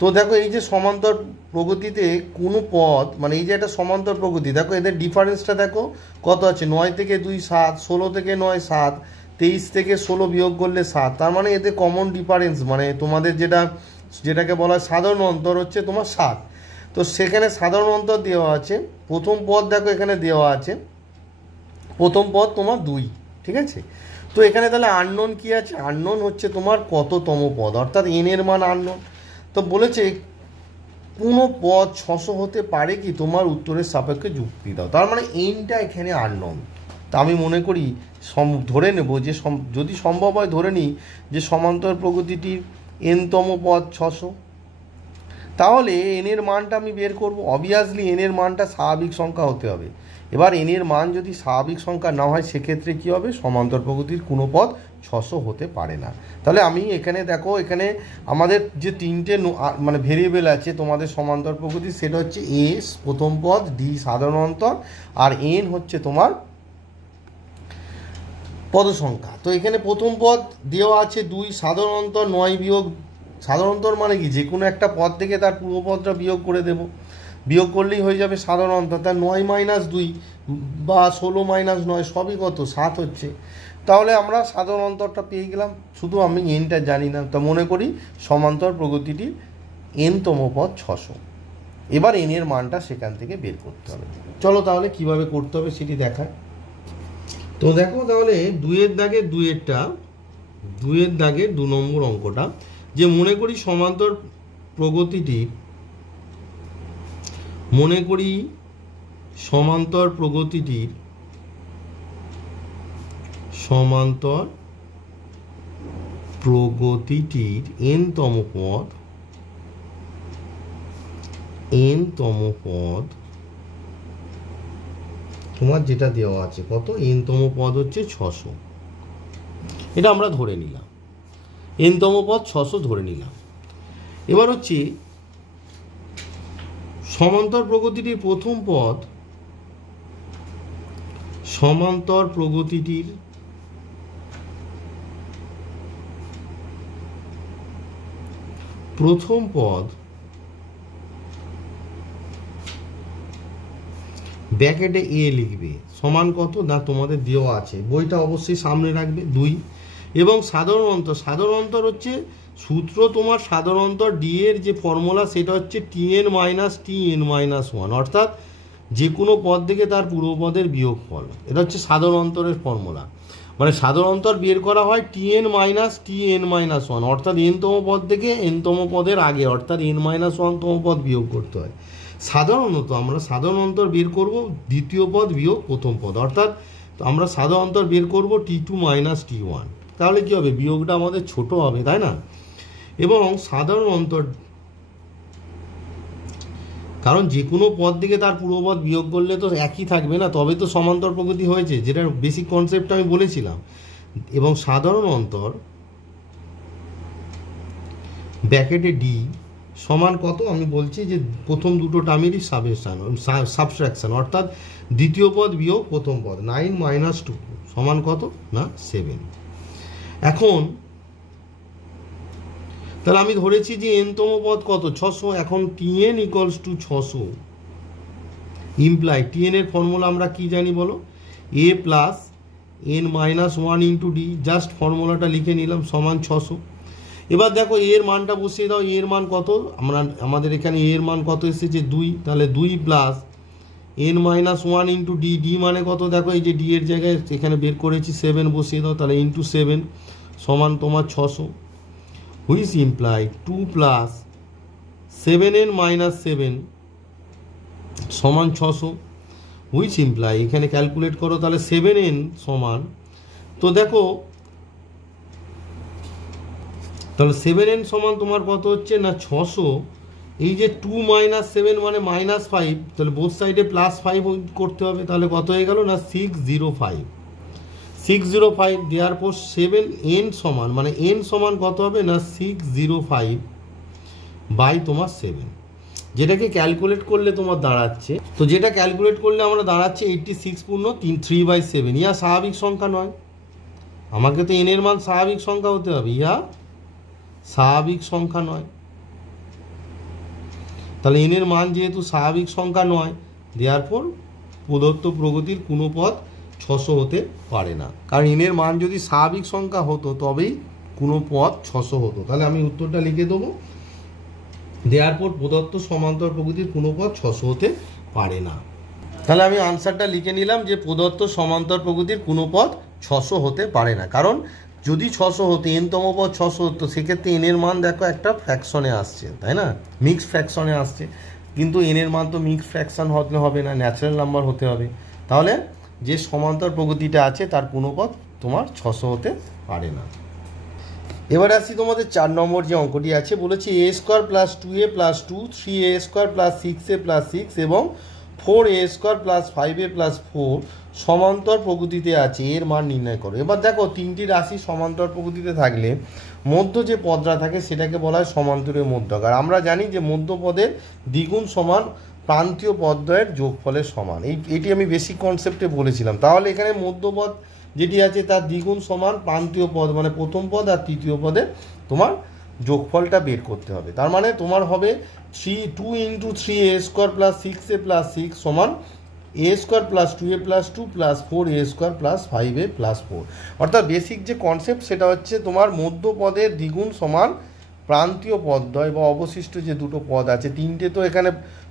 তো দেখো এই যে সমান্তর প্রগতিতে কোনো পদ, মানে এই যে একটা সমান্তর প্রগতি, দেখো এদের ডিফারেন্সটা দেখো কত আছে, 9 থেকে 2 7, 16 থেকে 9 7, 23 থেকে 16 বিয়োগ করলে 7, তার মানে এদের কমন ডিফারেন্স মানে তোমাদের যেটাকে বলা হয় সাধারণ অন্তর হচ্ছে তোমার 7। তো সেখানে সাধারণ অন্তর দেওয়া আছে, প্রথম পদ দেখো এখানে দেওয়া আছে, প্রথম পদ তোমার 2, ঠিক আছে। তো এখানে তাহলে আননোন কি আছে? আননোন হচ্ছে তোমার কততম পদ, অর্থাৎ এন এর মান আননোন। তো বলেছে কোনো পদ 600 হতে পারে কি, তোমার উত্তরের সাপেক্ষে যুক্তি দাও। তার মানে এনটা এখানে আননোন। তা আমি মনে করি ধরে নেব যে যদি সম্ভব হয় ধরে নিই যে সমান্তর প্রগতিটির এনতম পদ 600। তাহলে এনের মানটা আমি বের করব। অবভিয়াসলি এনের মানটা স্বাভাবিক সংখ্যা হতে হবে। এবার এনের মান যদি স্বাভাবিক সংখ্যা না হয় সেক্ষেত্রে কী হবে? সমান্তর প্রগতির কোনো পদ 600 হতে পারে না। তাহলে আমি এখানে দেখো, এখানে আমাদের যে তিনটে মানে ভেরিয়েবল আছে তোমাদের সমান্তর প্রগতি, সেটা হচ্ছে এস প্রথম পদ, ডি সাধারণ অন্তর, আর এন হচ্ছে তোমার পদ সংখ্যা। তো এখানে প্রথম পদ দেওয়া আছে 2, সাধারণ অন্তর 9 বিয়োগ, সাধারণ অন্তর মানে কি যে কোনো একটা পদ থেকে তার পূর্বপদটা বিয়োগ করে দেব, বিয়োগ করলেই হয়ে যাবে সাধারণ অন্তর। তার 9 - 2 বা 16 - 9 সবই কত? 7 হচ্ছে। তাহলে আমরা সাধারণ অন্তরটা পেয়ে গেলাম, শুধু আমি এনটা জানি না। তা মনে করি সমান্তর প্রগতিটির এনতম পদ 600। এবার এনের মানটা সেখান থেকে বের করতে হবে। চলো তাহলে কিভাবে করতে হবে সেটি দেখায়। তো দেখো তাহলে 2-এর দাগের 2-এর দাগের 2 নম্বর অঙ্কটা, যে মনে করি সমান্তর প্রগতিটির এনতম পদ তোমার যেটা দেওয়া আছে কত? এনতম পদ হচ্ছে 600। এটা আমরা ধরে নিলাম, এনতম পদ 600 ধরে নিলাম। এবার হচ্ছে সমান্তর প্রগতিটির প্রথম পদ, সমান্তর প্রগতিটির প্রথম পদ ব্র্যাকেটে এ লিখবে, সমান কত না তোমাদের দেওয়া আছে, বইটা অবশ্যই সামনে রাখবে 2। এবং সাধারণ অন্তর হচ্ছে সূত্র তোমার সাধারণ অন্তর ডি এর যে ফর্মুলা সেটা হচ্ছে tn - tn - 1, অর্থাৎ যে কোনো পদ থেকে তার পূর্বপদের বিয়োগফল। এটা হচ্ছে সাধারণ অন্তরের ফর্মুলা। মানে সাধারণ অন্তর বের করা হয় tn - tn - 1, অর্থাৎ এনতম পদ থেকে এনতম পদের আগে, অর্থাৎ n - 1 তম পদ বিয়োগ করতে হয়। সাধারণত আমরা সাধারণ অন্তর বের করব দ্বিতীয় পদ বিয়োগ প্রথম পদ, অর্থাৎ আমরা সাধারণ অন্তর বের করব t2 - t1। তাহলে কী হবে? বিয়োগটা আমাদের ছোট হবে, তাই না? এবং সাধারণ অন্তর, কারণ যে কোনো পদ থেকে তার পূর্বপদ বিয়োগ করলে তো একই থাকবে না, তবে তো সমান্তর প্রগতি হয়েছে, যেটা বেসিক কনসেপ্ট আমি বলেছিলাম। এবং সাধারণ অন্তর ব্র্যাকেটে ডি সমান কত? আমি বলছি যে প্রথম দুটো টার্মেরই সাবট্রাকশন, অর্থাৎ দ্বিতীয় পদ বিয়োগ প্রথম পদ। 9 - 2 সমান কত না 7। এখন তাহলে আমি ধরেছি যে এনতম পদ কত? 600। এখন tn = 600 ইমপ্লাই tn এর ফর্মুলা আমরা কি জানি বলো? a + n - 1 × d, জাস্ট ফর্মুলাটা লিখে নিলাম, সমান 600। এবার দেখো এর মানটা বসিয়ে দাও। এর মান কত? আমাদের এখানে এর মান কত এসেছে? 2। তাহলে 2 + n - 1 × d, d মানে কত? দেখো এই যে d এর জায়গায় এখানে বের করেছি 7 বসিয়ে দাও, তাহলে × 7 সমান তোমার 600, হুইচ ইমপ্লাই 2 + 7n - 7 সমান 600, হুইচ ইমপ্লাই এখানে ক্যালকুলেট করো, তাহলে 7n সমান, তো দেখো তাহলে 7n সমান তোমার কত হচ্ছে না 600। এই যে 2 - 7 মানে -5, তাহলে বোথ সাইডে +5 করতে হবে, তাহলে কত হয়ে গেল না 605 দেওয়ার পর 7n সমান, মানে n সমান কত হবে না 605 বাই তোমার 7, যেটাকে ক্যালকুলেট করলে তোমার দাঁড়াচ্ছে, তো যেটা ক্যালকুলেট করলে আমরা দাঁড়াচ্ছে 86 পূর্ণ 3/7। ইহা স্বাভাবিক সংখ্যা নয়, আমাকে তো n এর মান স্বাভাবিক সংখ্যা হতে হবে, ইহা স্বাভাবিক সংখ্যা নয়। তাহলে n এর মান যেহেতু স্বাভাবিক সংখ্যা নয়, দেওয়ার পর প্রদত্ত প্রগতির কোনো পদ 600 হতে পারে না, কারণ n এর মান যদি স্বাভাবিক সংখ্যা হতো তবেই কোনো পদ 600 হতো। তাহলে আমি উত্তরটা লিখে দেবো, দেওয়ার পর প্রদত্ত সমান্তর প্রগতির কোনো পদ 600 হতে পারে না। তাহলে আমি আনসারটা লিখে নিলাম যে প্রদত্ত সমান্তর প্রগতির কোনো পদ 600 হতে পারে না। কারণ যদি 600 হতো, এনতম পদ 600 হতো, সেক্ষেত্রে এনের মান দেখো একটা ফ্র্যাকশনে আসছে, তাই না, মিক্সড ফ্র্যাকশনে আসছে। কিন্তু এনের মান তো মিক্সড ফ্র্যাকশন হতে হবে না, ন্যাচারাল নাম্বার হতে হবে। তাহলে যে সমান্তর প্রগতিটা আছে তার কোনো পদ তোমার 600 হতে পারে না। এবার আসছি তোমাদের 4 নম্বর যে অঙ্কটি আছে, বলেছে a square plus 2a plus 2, 3a square plus 6a plus 6 এবং 4a square plus 5a plus 4 সমান্তর প্রকৃতিতে আছে, এর মান নির্ণয় করো। এবার দেখো তিনটি রাশি সমান্তর প্রকৃতিতে থাকলে মধ্য যে পদটা থাকে সেটাকে বলা হয় সমান্তরের মধ্যক। আর আমরা জানি যে মধ্যপদের দ্বিগুণ সমান প্রান্তীয় পদদ্বয়ের যোগফলের সমান। এটি আমি বেসিক কনসেপ্টে বলেছিলাম। তাহলে এখানে মধ্যপদ যেটি আছে তার দ্বিগুণ সমান প্রান্তীয় পদ, মানে প্রথম পদ আর তৃতীয় পদে তোমার যোগফলটা বের করতে হবে। তার মানে তোমার হবে 2 × 3a square plus 6a plus 6 সমান a square plus 2a plus 2 plus 4a square plus 5a plus 4। অর্থাৎ বেসিক যে কনসেপ্ট সেটা হচ্ছে তোমার মধ্যপদের দ্বিগুণ সমান প্রান্তীয় পদদ্বয় বা অবশিষ্ট যে দুটো পদ আছে, তিনটে তো এখানে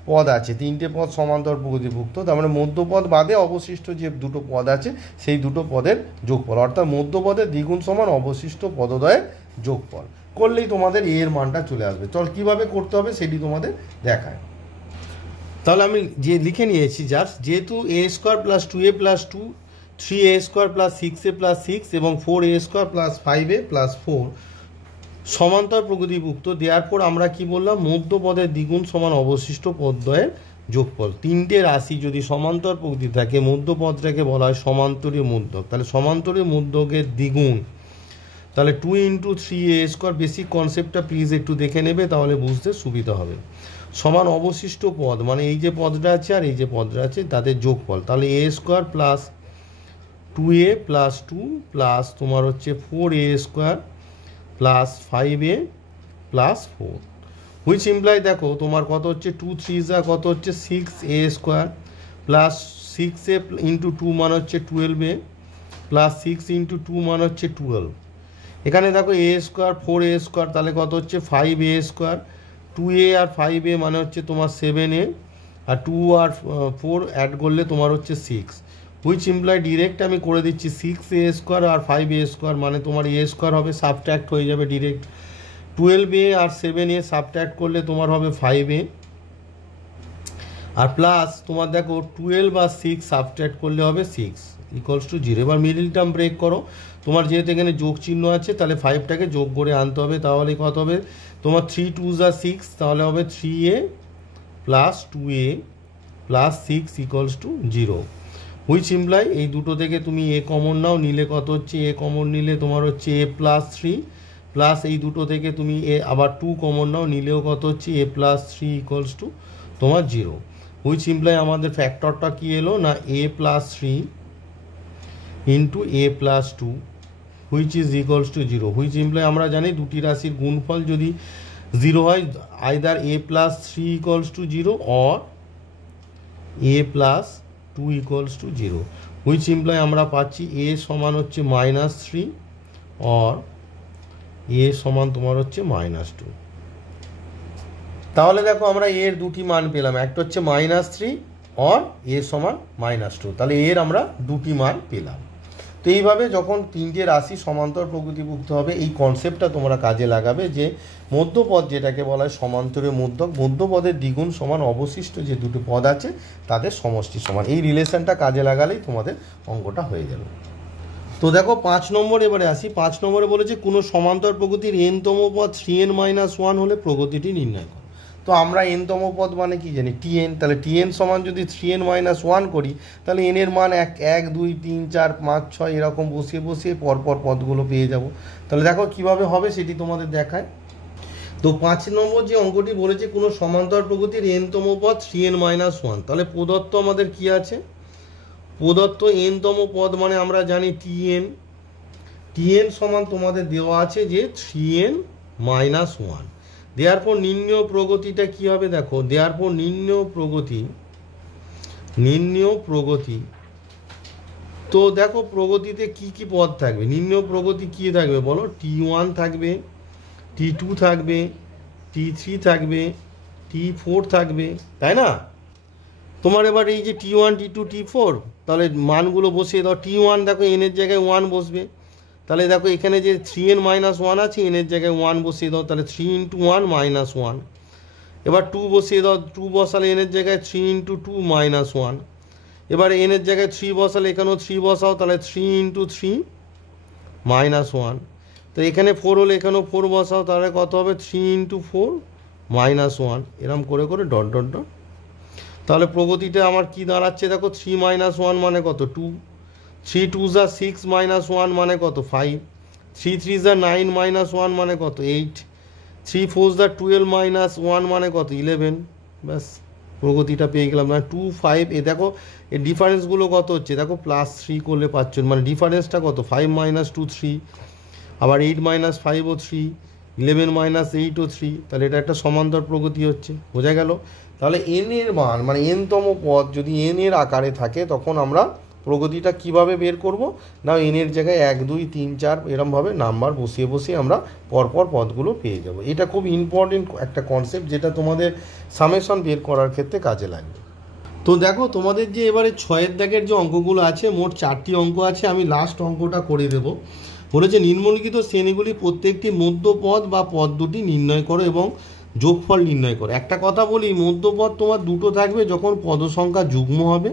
পদ আছে, তিনটে পদ সমান্তর প্রকৃতিভুক্ত, তার মানে মধ্যপদ বাদে অবশিষ্ট যে দুটো পদ আছে সেই দুটো পদের যোগফল, অর্থাৎ মধ্যপদের দ্বিগুণ সমান অবশিষ্ট পদদ্বয়ের যোগফল করলেই তোমাদের এর মানটা চলে আসবে। চল কীভাবে করতে হবে সেটি তোমাদের দেখায়। তাহলে আমি যে লিখে নিয়েছি জাস্ট, যেহেতু a square plus 2a plus 2, 3a square plus 6a plus 6 এবং 4a square plus 5a plus 4 সমান্তর প্রকৃতিভুক্ত, দেওয়ার পর আমরা কি বললাম, মধ্যপদের দ্বিগুণ সমান অবশিষ্ট পদদ্বয়ের যোগফল। তিনটে রাশি যদি সমান্তর প্রকৃতি থাকে মধ্যপদটাকে বলা হয় সমান্তরীয় মধ্যক। তাহলে সমান্তরীয় মধ্যকের দ্বিগুণ, তাহলে 2 × 3a স্কোয়ার, বেসিক কনসেপ্টটা প্লিজ একটু দেখে নেবে তাহলে বুঝতে সুবিধা হবে। সমান অবশিষ্ট পদ মানে এই যে পদটা আছে আর এই যে পদটা আছে তাদের যোগফল। তাহলে a square plus 2a plus 2 plus তোমার হচ্ছে 4a square plus 5a plus 4, which imply দেখো তোমার কত হচ্ছে 2 3 যা কত হচ্ছে 6a স্কোয়ার প্লাস 6a × 2 মান হচ্ছে 12a প্লাস 6 × 2 মান হচ্ছে 12। এখানে দেখো a স্কোয়ার 4a স্কোয়ার, তাহলে কত হচ্ছে 5a স্কোয়ার, 2a আর 5a মানে হচ্ছে তোমার 7a, আর 2 আর 4 অ্যাড করলে তোমার হচ্ছে 6, হুইচ ইমপ্লাই ডিরেক্ট আমি করে দিচ্ছি 6a স্কোয়ার আর 5a স্কোয়ার মানে তোমার a স্কোয়ার হবে সাবট্র্যাক্ট হয়ে যাবে ডিরেক্ট, 12a আর 7a সাবট্র্যাক্ট করলে তোমার হবে 5a, আর প্লাস তোমার দেখো 12 আর 6 সাবট্র্যাক্ট করলে হবে 6 ইকুয়ালস টু 0। এবার মিডিল টার্ম ব্রেক করো, তোমার যেহেতু এখানে যোগ চিহ্ন আছে তাহলে 5টাকে যোগ করে আনতে হবে, তাহলে কত হবে তোমার 3 2 যা 6, তাহলে হবে 3a plus 2a plus 6 equals to 0, which imply এই দুটো থেকে তুমি a কমন নাও, নিলে কত হচ্ছে a কমন নিলে তোমার হচ্ছে a প্লাস 3 প্লাস এই দুটো থেকে তুমি a আবার 2 কমন নাও, নিলেও কত হচ্ছে a প্লাস 3 ইকুয়ালস টু তোমার 0, হুইচ ইমপ্লাই আমাদের ফ্যাক্টরটা কি এলো না a plus 3 into a plus 2 which is equals to 0, which imply আমরা জানি দুটি রাশির গুণফল যদি 0 হয় either a plus 3 equals to 0 or a plus 2 equals to 0, which imply আমরা পাচ্ছি a সমান হচ্ছে -3 অর a সমান তোমার হচ্ছে -2। তাহলে দেখো আমরা এর দুটি মান পেলাম, একটা হচ্ছে -3 অর a সমান -2, তাহলে এর আমরা দুটি মান পেলাম। তো এইভাবে যখন তিনটে রাশি সমান্তর প্রকৃতিভুক্ত হবে এই কনসেপ্টটা তোমরা কাজে লাগাবে যে মধ্যপদ যেটাকে বলা হয় সমান্তরীয় মধ্যক, মধ্যপদের দ্বিগুণ সমান অবশিষ্ট যে দুটো পদ আছে তাদের সমষ্টি সমান, এই রিলেশনটা কাজে লাগালেই তোমাদের অঙ্কটা হয়ে যাবে। তো দেখো 5 নম্বর এবারে আসি। 5 নম্বরে বলেছে কোনো সমান্তর প্রকৃতির n-তম পদ 3n-1 হলে প্রগতিটি নির্ণয় করো। তো আমরা n-তম পদ মানে কি জানি tn, তাহলে tn সমান যদি 3n-1 করি তাহলে n এর মান 1 2 3 4 5 6 এরকম বসিয়ে বসিয়ে পরপর পদগুলো পেয়ে যাব। তাহলে দেখো কিভাবে হবে সেটি তোমাদের দেখায়। তো 5 নম্বর যে অঙ্কটি বলেছে কোনো সমান্তর প্রকৃতির n-তম পদ 3n-1, তাহলে প্রদত্ত আমাদের কি আছে, প্রদত্ত n-তম পদ মানে আমরা জানি tn সমান তোমাদের দেওয়া আছে যে 3n-1, দেওয়ার পর নির্ণয় প্রগতিটা কি হবে দেখো, দেওয়ার পর নির্ণয় প্রগতি তো দেখো প্রগতিতে কি কি পদ থাকবে, নির্ণয় প্রগতি কি থাকবে বলো, t1 থাকবে, t2 থাকবে, t3 থাকবে, t4 থাকবে, তাই না। তোমার এবার এই যে T1 T2 T4, তাহলে মানগুলো বসিয়ে দাও। T1 দেখো এনের জায়গায় 1 বসবে, তাহলে দেখো এখানে যে 3n - 1 আছে, এনের জায়গায় 1 বসিয়ে দাও, তাহলে 3 × 1 - 1। এবার 2 বসিয়ে দাও, 2 বসালে এনের জায়গায় 3 × 2 - 1। এবার এনের জায়গায় 3 বসালে এখানেও 3 বসাও, তাহলে 3 × 3 - 1। তো এখানে 4 হলে এখানেও 4 বসাও, তাহলে কত হবে 3 × 4 - 1। এরম করে করে ডট ডট ডট। তাহলে প্রগতিটা আমার কি দাঁড়াচ্ছে দেখো, 3 - 1 মানে কত 2, 3 2 যা 6 - 1 মানে কত 5, 3 3 যা 9 - 1 মানে কত 8, 3 4 যা 12 - 1 মানে কত 11। ব্যাস প্রগতিটা পেয়ে গেলাম না 2 5। এ দেখো এই ডিফারেন্সগুলো কত হচ্ছে দেখো, +3 করলে পাচ্ছ, মানে ডিফারেন্সটা কত 5 - 2 3, আবার 8 - 5 ও 3, 11 - 8 ও 3। তাহলে এটা একটা সমান্তর প্রগতি হচ্ছে, বোঝা গেল। তাহলে এন এর মান মানে এনতম পদ যদি এন এর আকারে থাকে, তখন আমরা প্রগতিটা কিভাবে বের করব না, এন এর জায়গায় 1 2 3 4 এরমভাবে নাম্বার বসিয়ে বসিয়ে আমরা পরপর পদগুলো পেয়ে যাব। এটা খুব ইম্পর্টেন্ট একটা কনসেপ্ট, যেটা তোমাদের সামেশন বের করার ক্ষেত্রে কাজে লাগবে। তো দেখো তোমাদের যে এবারে 6 দাগের যে অঙ্কগুলো আছে, মোট 4টি অঙ্ক আছে। আমি লাস্ট অঙ্কটা করে দেব। বলেছে নিম্নলিখিত শ্রেণীগুলি প্রত্যেকটি মধ্যপদ বা পদ দুটি নির্ণয় করো এবং যোগফল নির্ণয় করো। একটা কথা বলি, মধ্যপদ তোমার দুটো থাকবে যখন পদসংখ্যা যুগ্ম হবে,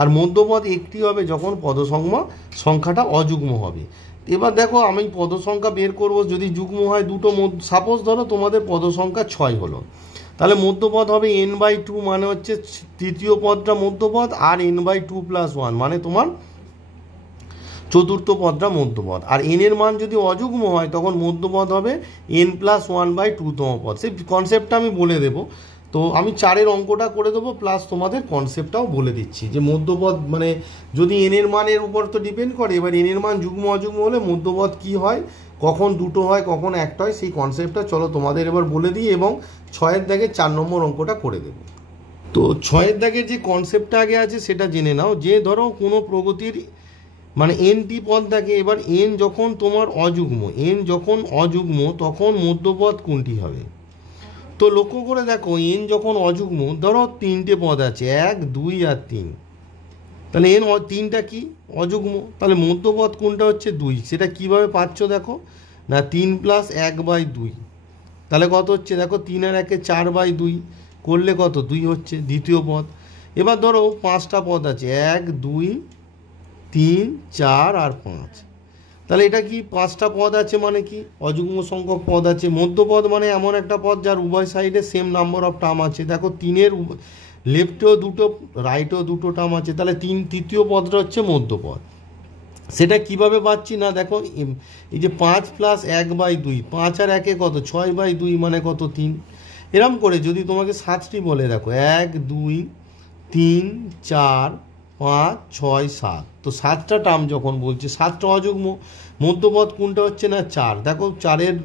আর মধ্যপদ একটি হবে যখন সংখ্যাটা অযুগ্ম হবে। এবার দেখো আমি পদসংখ্যা বের করব, যদি যুগ্ম হয় দুটো, সাপোজ ধরো তোমাদের পদসংখ্যা 6 হলো, তাহলে মধ্যপদ হবে n/2, মানে হচ্ছে তৃতীয় পদটা মধ্যপদ, আর n/2 + 1 মানে তোমার চতুর্থ পদটা মধ্যপদ। আর n এর মান যদি অযুগ্ম হয় তখন মধ্যপদ হবে n + 1/2তম পদ। সেই কনসেপ্টটা আমি বলে দেব। তো আমি 4-এর অঙ্কটা করে দেবো, প্লাস তোমাদের কনসেপ্টটাও বলে দিচ্ছি যে মধ্যপদ মানে যদি n এর মানের উপর তো ডিপেন্ড করে। এবার n এর মান যুগ্ম অযুগ্ম হলে মধ্যপদ কি হয়, কখন দুটো হয় কখন একটা হয়, সেই কনসেপ্টটা চলো তোমাদের এবার বলে দিই, এবং 6-এর দাগে 4 নম্বর অঙ্কটা করে দেবো। তো 6-এর দাগের যে কনসেপ্টটা আগে আছে সেটা জেনে নাও। যে ধরো কোনো প্রগতির মানে এনটি পদ থাকে, এবার এন যখন তোমার অযুগ্ম তখন মধ্যপদ কোনটি হবে। তো লক্ষ্য করে দেখো, এন যখন অযুগ্ম, ধরো 3টে পদ আছে 1 2 আর 3, তাহলে এন 3টা কি অযুগ্ম, তাহলে মধ্যপদ কোনটা হচ্ছে 2। সেটা কিভাবে পাচ্ছ দেখো না, 3 + 1/2, তাহলে কত হচ্ছে দেখো 3 আর 1 4/2 করলে কত 2 হচ্ছে দ্বিতীয় পদ। এবার ধরো 5টা পদ আছে 1 2 3 4 আর 5, তাহলে এটা কি 5টা পদ আছে মানে কি অযুগ্ম সংখ্যক পদ আছে। মধ্যপদ মানে এমন একটা পদ যার উভয় সাইডে সেম নাম্বার অফ টার্ম আছে। দেখো 3-এর লেফটেও দুটো রাইটেও দুটো টার্ম আছে, তাহলে তৃতীয় পদটা হচ্ছে মধ্যপদ। সেটা কিভাবে পাচ্ছি না, দেখো এই যে 5 + 1/2, 5 আর 1 কত 6/2 মানে কত 3। এরম করে যদি তোমাকে 7টি বলে, দেখো 1 2 3 4 5 6 7, তো 7টা টার্ম যখন বলছে 7টা অযুগ্ম, মধ্যপদ কোনটা হচ্ছে না 4। দেখো 4-এর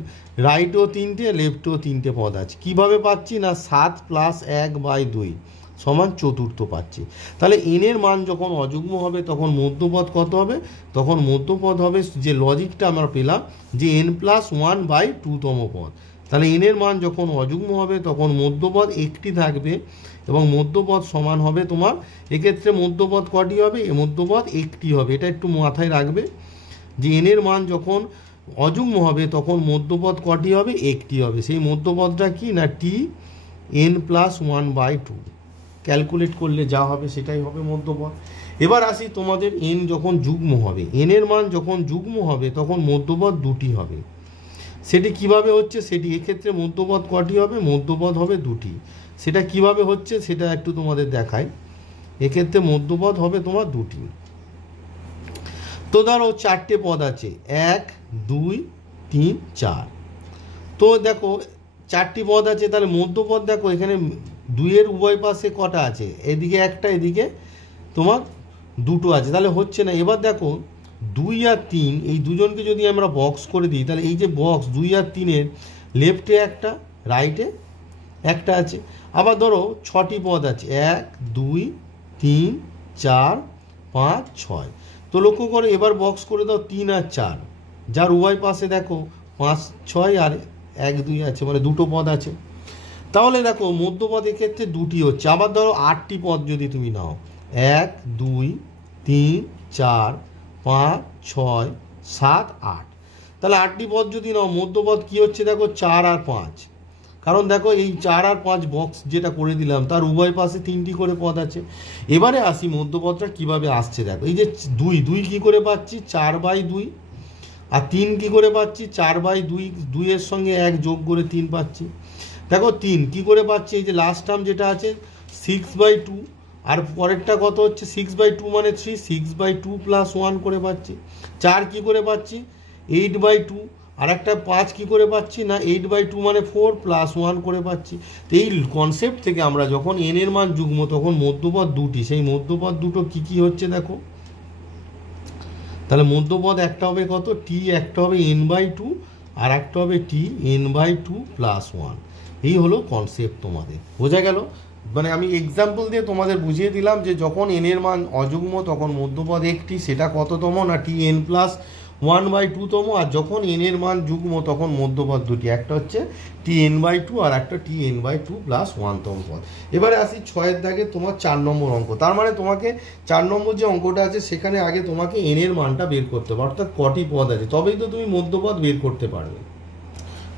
রাইটেও 3টে লেফটেও 3টে পদ আছে। কিভাবে পাচ্ছি না 7 + 1/2 সমান চতুর্থ পাচ্ছি। তাহলে এনের মান যখন অযুগ্ম হবে তখন মধ্যপদ কত হবে, তখন মধ্যপদ হবে যে লজিকটা আমরা পেলাম যে n + 1/2তম পদ। তাহলে এনের মান যখন অযুগ্ম হবে তখন মধ্যপদ একটি থাকবে, এবং মধ্যপদ সমান হবে তোমার, এক্ষেত্রে মধ্যপদ কটি হবে, মধ্যপদ একটি হবে। এটা একটু মাথায় রাখবে যে এনের মান যখন অযুগ্ম হবে তখন মধ্যপদ কটি হবে, একটি হবে। সেই মধ্যপদটা কি না n + 1/2, ক্যালকুলেট করলে যা হবে সেটাই হবে মধ্যপদ। এবার আসি তোমাদের n যখন যুগ্ম হবে, n এর মান যখন যুগ্ম হবে তখন মধ্যপদ দুটি হবে। সেটি কিভাবে হচ্ছে, সেটি এক্ষেত্রে মধ্যপদ কটি হবে, মধ্যপদ হবে দুটি। সেটা কিভাবে হচ্ছে সেটা একটু তোমাদের দেখায়। এক্ষেত্রে মধ্যপদ হবে তোমার দুটি। তো ধরো 4টে পদ আছে 1 2 3 4, তো দেখো 4টি পদ আছে, তাহলে মধ্যপদ দেখো এখানে 2-এর উভয় পাশে কটা আছে, এদিকে একটা এদিকে তোমার দুটো আছে, তাহলে হচ্ছে না। এবার দেখো 2 আর 3 এই দুজনকে যদি আমরা বক্স করে দিই, তাহলে এই যে বক্স 2 আর 3-এর লেফটে একটা রাইটে একটা আছে। আবার ধরো 6টি পদ আছে 1 2 3 4 5 6, তো লক্ষ্য করে এবার বক্স করে দাও 3 আর 4, যার উভয় পাশে দেখো 5 6 আর 1 2 আছে, মানে দুটো পদ আছে। তাহলে দেখো মধ্যপদের ক্ষেত্রে দুটি হচ্ছে। আবার ধরো 8টি পদ যদি তুমি নাও, 1 2 3 4 5 6 7 8, তাহলে 8টি পদ যদি নাও, মধ্যপদ কি হচ্ছে দেখো 4 আর 5। কারণ দেখো এই 4 আর 5 বক্স যেটা করে দিলাম তার উভয় পাশে 3টি করে পদ আছে। এবারে আসি মধ্যপদটা কিভাবে আসছে। দেখো এই যে 2 কী করে পাচ্ছি 4/2, আর 3 কী করে পাচ্ছি 4/2, 2-এর সঙ্গে 1 যোগ করে 3 পাচ্ছি। দেখো 3 কী করে পাচ্ছি, এই যে লাস্ট টার্ম যেটা আছে 6/2, আর পরেরটা কত হচ্ছে 6/2 মানে 3, 6/2 + 1 করে পাচ্ছি। 4 কী করে পাচ্ছি 8/2, আর একটা 5 কী করে পাচ্ছি না 8/2 মানে 4 + 1 করে পাচ্ছি। তো এই কনসেপ্ট থেকে আমরা যখন n এর মান যুগ্ম তখন মধ্যপদ দুটি, সেই মধ্যপদ দুটো কী কী হচ্ছে দেখো। তাহলে মধ্যপদ একটা হবে কত t, একটা হবে n/2, আর একটা হবে t n/2 + 1। এই হলো কনসেপ্ট, তোমাদের বোঝা গেল। মানে আমি এক্সাম্পল দিয়ে তোমাদের বুঝিয়ে দিলাম যে যখন n এর মান অযুগ্ম তখন মধ্যপদ একটি, সেটা কততম না tn + 1/2তম, আর যখন n এর মান যুগ্ম তখন মধ্যপদ দুটি, একটা হচ্ছে tn/2 আর একটা tn/2 + 1তম পদ। এবারে আসি 6-এর দাগে তোমার 4 নম্বর অঙ্ক। তার মানে তোমাকে 4 নম্বর যে অঙ্কটা আছে সেখানে আগে তোমাকে n এর মানটা বের করতে হবে, অর্থাৎ কটি পদ আছে, তবেই তো তুমি মধ্যপদ বের করতে পারবে।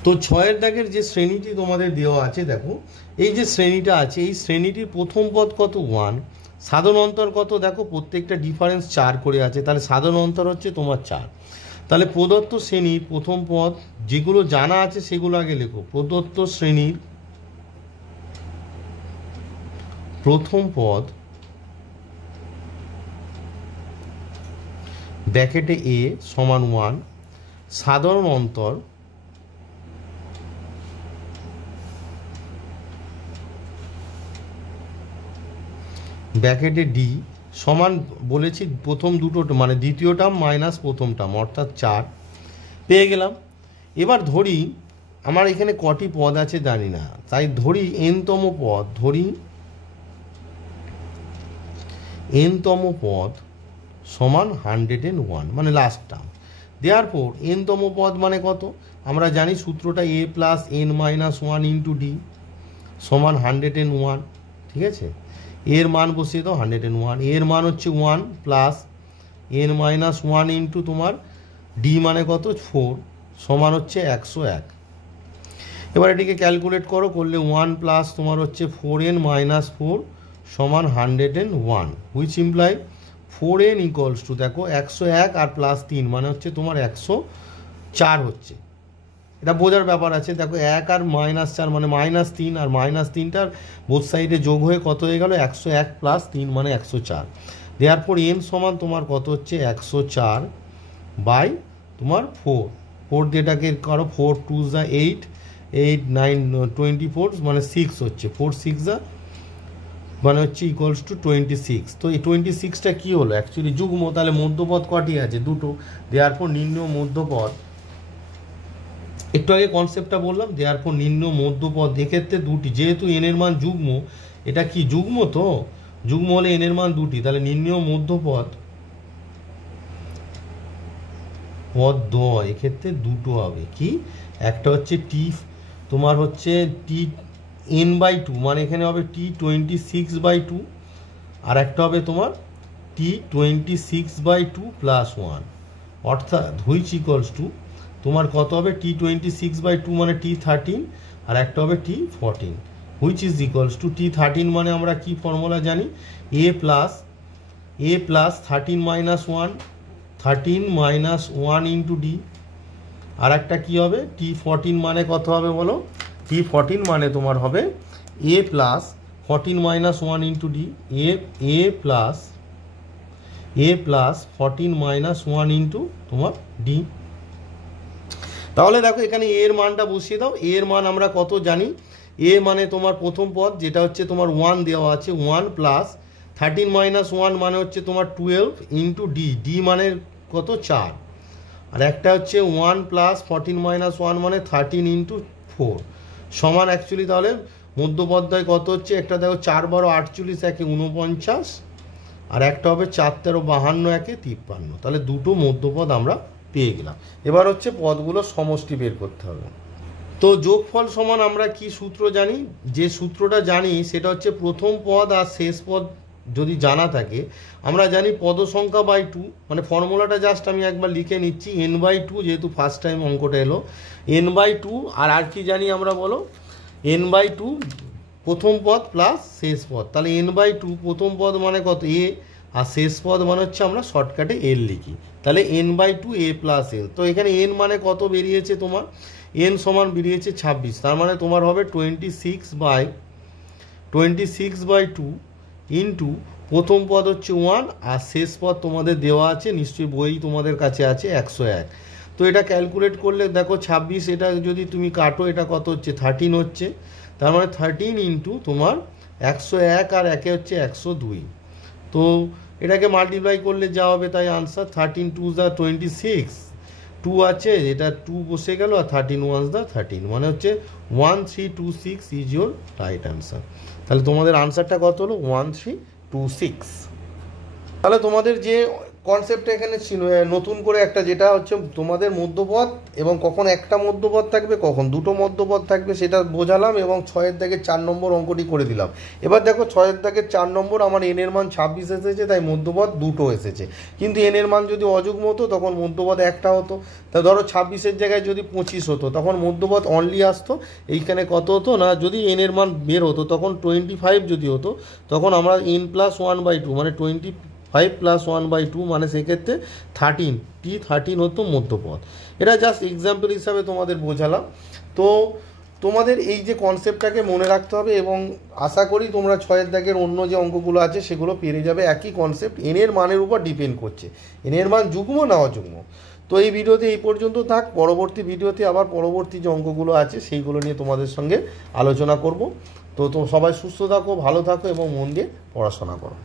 তো 6-এর দাগের যে শ্রেণীটি তোমাদের দেওয়া আছে, দেখো এই যে শ্রেণীটা আছে এই শ্রেণীটির প্রথম পদ কত 1, সাধারণ অন্তর কত দেখো প্রত্যেকটা ডিফারেন্স 4 করে আছে, তাহলে সাধারণ অন্তর হচ্ছে তোমার 4। তাহলে প্রদত্ত শ্রেণীর প্রথম পদ যেগুলো জানা আছে সেগুলো আগে লেখো। প্রদত্ত শ্রেণীর প্রথম পদ ব্র্যাকেটে a সমান 1, সাধারণ অন্তর ব্র্যাকেটে d সমান বলেছি প্রথম দুটো মানে দ্বিতীয় টার্ম মাইনাস প্রথম টার্ম অর্থাৎ 4 পেয়ে গেলাম। এবার ধরি আমার এখানে কটি পদ আছে জানি না, তাই ধরি n-তম পদ, ধরি n-তম পদ সমান 101 মানে লাস্ট টার্ম। দেওয়ার পর n-তম পদ মানে কত, আমরা জানি সূত্রটা a + n-1 × d সমান 101, ঠিক আছে। এর মান বসিয়ে দাও 101, এর মান হচ্ছে 1 + n-1 ইন্টু তোমার d মানে কত 4 সমান হচ্ছে 101। এবার এটিকে ক্যালকুলেট করো, করলে 1 প্লাস তোমার হচ্ছে 4n - 4 সমান 101, হুইচ ইমপ্লাই 4n = দেখো 101 আর +3 মানে হচ্ছে তোমার 104 হচ্ছে। এটা বোঝার ব্যাপার আছে। দেখো 1 আর -4 মানে -3, আর -3টার বোথ সাইডে যোগ হয়ে কত হয়ে গেল 101 + 3 মানে 104। দেওয়ার পর n সমান তোমার কত হচ্ছে 104 বাই তোমার 4 দিয়ে এটাকে করো 4 2 যা 8 8 9 24 মানে 6 হচ্ছে 4 6 যা মানে হচ্ছে =26। তো এই 26টা কী হলো অ্যাকচুয়ালি যুগ্ম, তাহলে মধ্যপদ কটি আছে দুটো। দেওয়ার পর নিম্ন মধ্যপদ, একটু আগে কনসেপ্টটা বললাম, দেওয়ার পর নিম্ন মধ্যপদ এক্ষেত্রে দুটি, যেহেতু n এর মান যুগ্ম, এটা কি যুগ্ম, তো যুগ্ম হলে n এর মান দুটি, তাহলে নিম্ন মধ্যপদ পদ দ্বয় এক্ষেত্রে দুটো হবে, কি একটা হচ্ছে t তোমার হচ্ছে tn/2 মানে এখানে হবে t26/2, আর একটা হবে তোমার t26/2 + 1, অর্থাৎ হুইচ ইকুয়ালস টু তোমার কত হবে t26/2 মানে t13, আর একটা হবে t14, which is equals to t13 মানে আমরা কি ফর্মুলা জানি a + 13 - 1 13 - 1 × d, আর একটা কী হবে t14 মানে কত হবে বলো, t14 মানে তোমার হবে a + 14 - 1 × d, a + 14 - 1 × তোমার d। তাহলে দেখো এখানে এর মানটা বসিয়ে দাও। এর মান আমরা কত জানি, এ মানে তোমার প্রথম পদ যেটা হচ্ছে তোমার 1 দেওয়া আছে, 1 + 13 - 1 মানে হচ্ছে তোমার 12 × d, d মানে কত 4, আর একটা হচ্ছে 1 + 14 - 1 মানে 13 × 4 সমান অ্যাকচুয়ালি তাহলে মধ্যপদ্বয় কত হচ্ছে, একটা দেখো 4 12 48 একে 49, আর একটা হবে 4 13 52 একে 53, তাহলে দুটো মধ্যপদ আমরা পেয়ে গেলাম। এবার হচ্ছে পদগুলো সমষ্টি বের করতে হবে। তো যোগফল সমান আমরা কি সূত্র জানি, যে সূত্রটা জানি সেটা হচ্ছে প্রথম পদ আর শেষ পদ যদি জানা থাকে, আমরা জানি পদ সংখ্যা বাই 2, মানে ফর্মুলাটা জাস্ট আমি একবার লিখে নিচ্ছি, n/2, যেহেতু ফার্স্ট টাইম অঙ্কটা এলো, n/2 আর কি জানি আমরা বলো, n/2 প্রথম পদ প্লাস শেষ পদ, তাহলে n/2 প্রথম পদ মানে কত a, আর শেষ পদ মানে হচ্ছে আমরা শর্টকাটে l লিখি, তাহলে n/2 a প্লাস l। তো এখানে n মানে কত বেরিয়েছে তোমার, n সমান বেরিয়েছে 26, তার মানে তোমার হবে 26/2 ইন্টু প্রথম পদ হচ্ছে 1 আর শেষ পদ তোমাদের দেওয়া আছে, নিশ্চয়ই বই তোমাদের কাছে আছে 101। তো এটা ক্যালকুলেট করলে দেখো 26, এটা যদি তুমি কাটো এটা কত হচ্ছে 13 হচ্ছে, তার মানে 13 ইন্টু তোমার 101 আর একে হচ্ছে 102। তো এটাকে মাল্টিপ্লাই করলে যা হবে তাই আনসার, 13 2 = 26, 2 আছে, এটা 2 বসে গেল, আর 13 1 = 13, মানে হচ্ছে 1326 ইজ ইয়োর রাইট আনসার। তাহলে তোমাদের আনসারটা কত হলো 1326। তাহলে তোমাদের যে কনসেপ্টটা এখানে ছিল নতুন করে একটা, যেটা হচ্ছে তোমাদের মধ্যপদ এবং কখন একটা মধ্যপদ থাকবে কখন দুটো মধ্যপদ থাকবে সেটা বোঝালাম, এবং 6-এর দাগের 4 নম্বর অঙ্কটি করে দিলাম। এবার দেখো 6-এর দাগের 4 নম্বর, আমার n এর মান 26 এসেছে, তাই মধ্যপদ দুটো এসেছে, কিন্তু n এর মান যদি অযুগ্ম হতো তখন মধ্যপদ একটা হতো। তা ধরো 26-এর জায়গায় যদি 25 হতো তখন মধ্যপদ অনলি আসতো, এইখানে কত হতো না, যদি n এর মান বের হতো তখন 25 যদি হতো, তখন আমরা n+1/2 মানে 25 +1/2 মানে সেক্ষেত্রে 13 হতো মধ্যপদ। এটা জাস্ট এক্সাম্পল হিসাবে তোমাদের বোঝালাম। তো তোমাদের এই যে কনসেপ্টটাকে মনে রাখতে হবে, এবং আশা করি তোমরা 6-এর দাগের অন্য যে অঙ্কগুলো আছে সেগুলো পেরে যাবে। একই কনসেপ্ট, n এর মানের উপর ডিপেন্ড করছে, n এর মান যুগ্ম না অযুগ্ম। তো এই ভিডিওতে এই পর্যন্ত থাক, পরবর্তী ভিডিওতে আবার পরবর্তী যে অঙ্কগুলো আছে সেইগুলো নিয়ে তোমাদের সঙ্গে আলোচনা করব। তো সবাই সুস্থ থাকো, ভালো থাকো এবং মন দিয়ে পড়াশোনা করো।